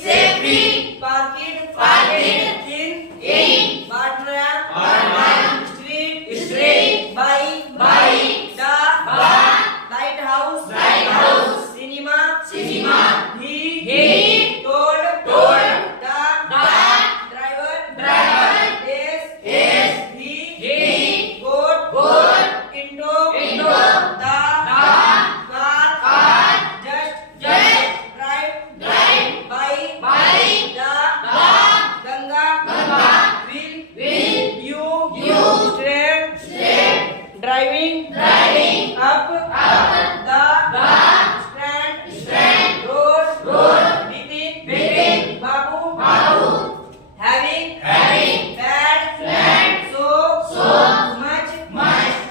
safety, parked, in, barn, street, by, the, lighthouse, cinema, he, told, the, driver, yes, he, goat, into, the, car, just, drive, by, the, Ganga, will, you, straight, driving, up, the, stand, road, between, Babu, having, had, so, much,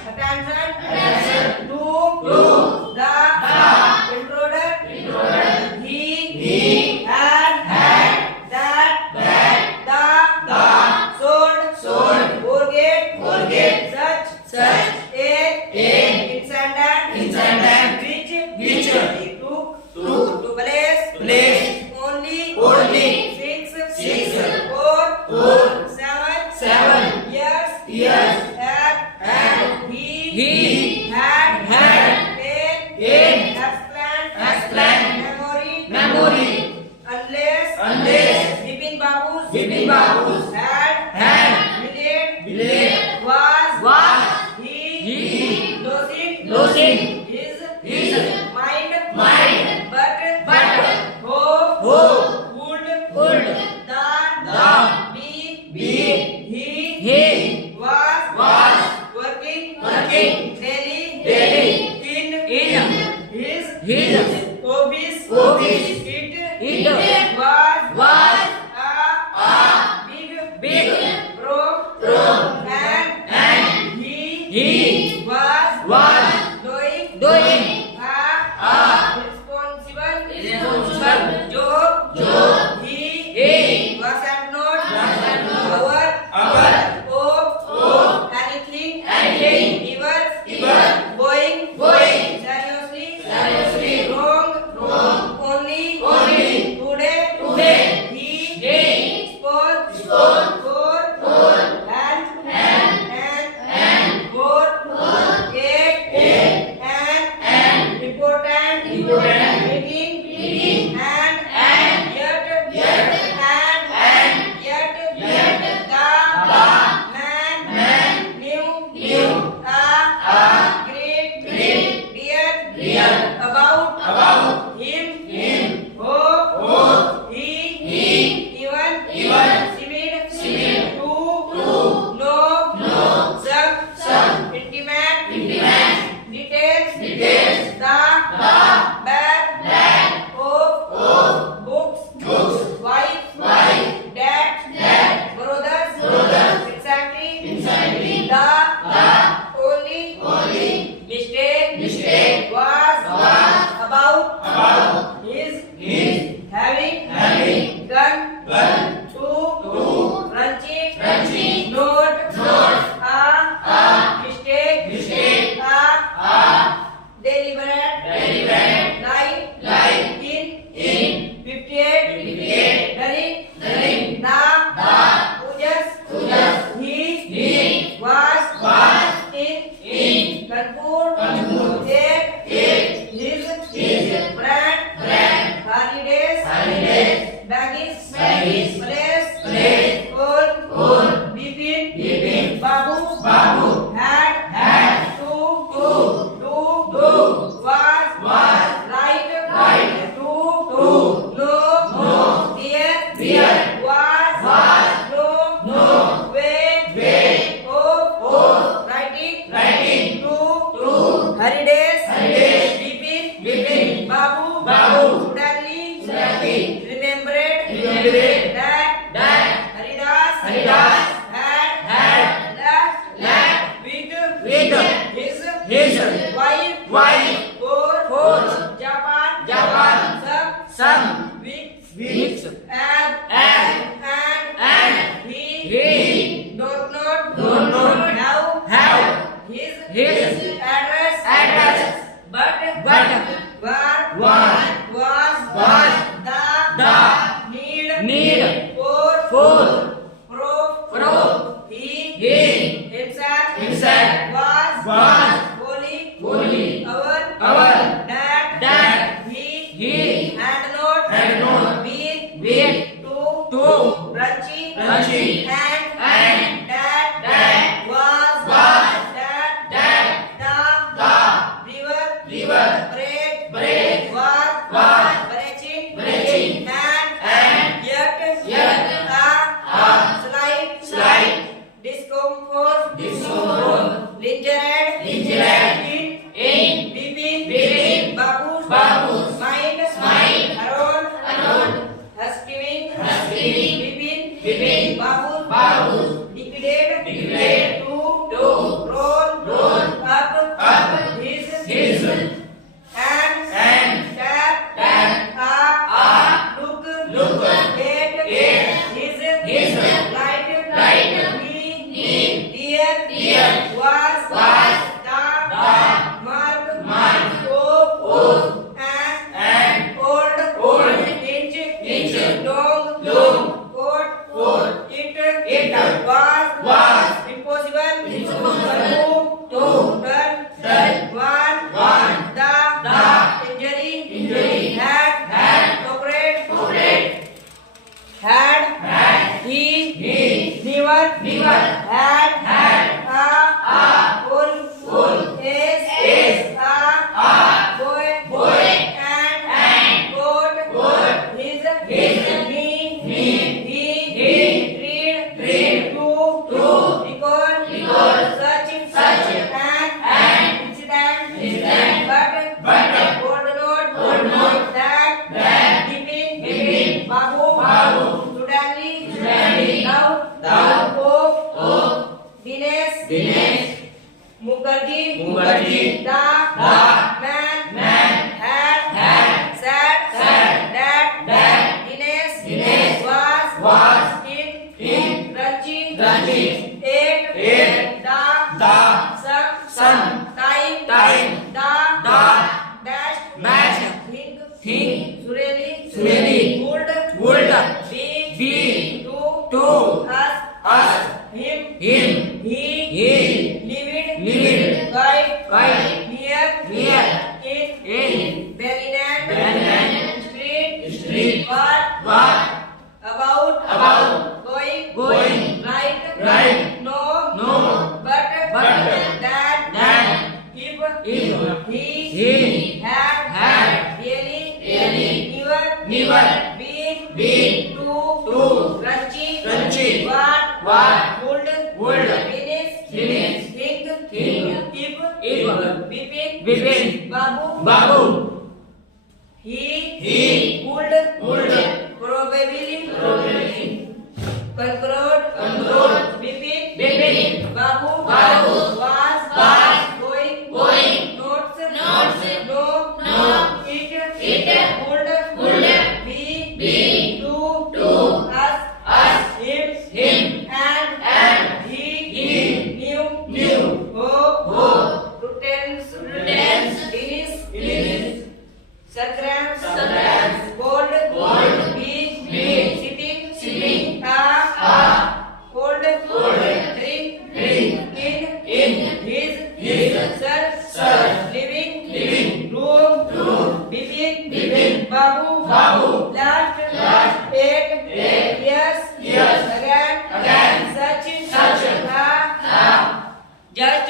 attention, to, the, intruder, he, had, that, the, sold, forget, such, a, incident, which, he took, to place, only, 6, 4, 7, years, had, he, had, a, explant, memory, unless, Bipin Babu's, had, believed, was, he, losing, his mind, but, hope, would, the, be, he, was, working, daily, in, his, office, it, was, a, big, probe, and, he, was, doing, a, responsible, job, he, was at not, our, hope, anything, ever, going, seriously, wrong, only, today, he, spoke, for, and, for, ate, an, important, meeting, and, yet, the, man, knew, a, great deal, about, him, hope, he, even, seemed, to, know, some, intimate, details, the, back, of, books, wife, dad, brothers, exactly, the, only, mistake, was, about, his, having, gun, to, ranching, note, a, mistake, a, deliberate, lie, in, 58, during, the, just, he, was, in, conclude, take, his, brand, holidays, baggies, place, all, Bipin, Babu, had, to, do, was, right, to, no, dear, was, no, way, of, writing, to, holidays, Bipin, Babu, suddenly, remembered, that, Haridas, had, left, with, his, wife, for, Japan, some, weeks, and, he, don't know, have, his, address, but, where, was, the, need, for, proof, he, himself, was, holy, our, that, he, had not, been, to, Ranchi, and, that, was, that, the, river, bread, was, breaching, and, yet, a, slight, discomfort, lingered, in, between, Babu's mind, around, housekeeping, between, Babu's, declared, to, roll, up, his, and, tap, look, at, his, light, he, dear, was, the, mark, of, and, old, inch, long, coat, it, was, impossible, to, turn, one, the, injury, had, occurred, had, he, never, had, a, full, is, a, boy, and, got, his, me, read, to, recall, such, an incident, but, old note, that, between, Babu, suddenly, now, hope, Dinesh, Mukherjee, the, man, had, said, that, Dinesh, was, in, Ranchi, ate, the, some, time, the, dash, think, Sureli, would, be, to, us, him, he, lived, quite, near, in, Berlin, street, what, about, going, right, no, but, that, if, he, had, really, never, been, to, Ranchi, what, would, finish, think, if, Bipin, Babu, he, would, probably, conclude, Bipin, Babu, was, going, notes, no, it, would, be, to, us, him, and, he, knew, Prudence, Dennis, Sagrams, gold, beach, sitting, cold, drink, in, his, search, living, room, Bipin, Babu, last, 8 years, again, such, just,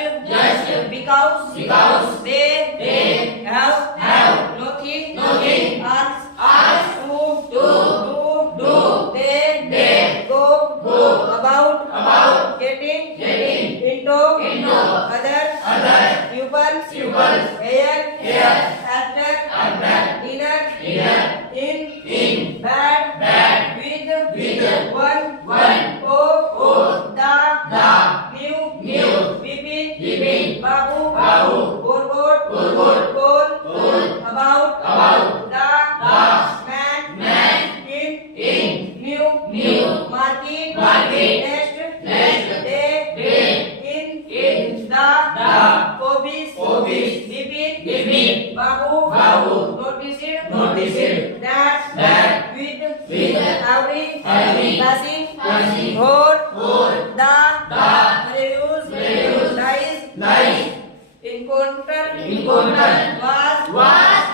because, they, have, nothing, else, to, do, they, go, about, getting, into, other, pupils, here, after, dinner, in, bad, with, one, the, new, Bipin, Babu, board, about, the, man, in, new, market, next, day, in, the, hobbies, Bipin, Babu, noticed, that, with, having, Having. passing, Passing. whole, Whole. the, The. refuse, Refuse. lies, Lies. encounter, Encounter. was, Was.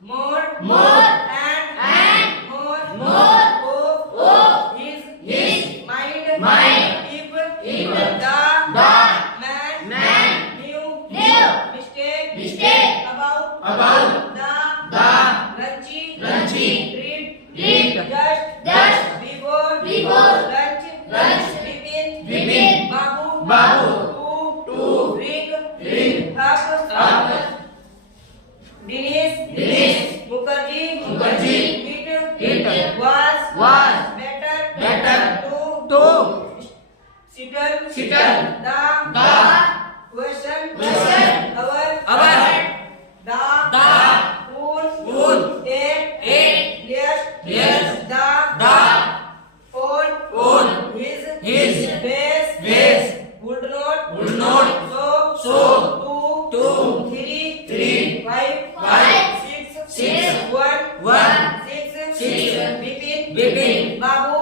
more, More. and, more, Of. his, Mind. if, If. the, man, knew, mistake, about, the, lunchy, read, just, before, lunch, Between. babu, To. ring, up, Dinesh, Mukherjee, Hit. was, Was. better, To. Settle, the, question, our, the, would, ate, yes, the, own, his, base, would not, so, two, three, five, six, one, One. six, Six. between, Babu.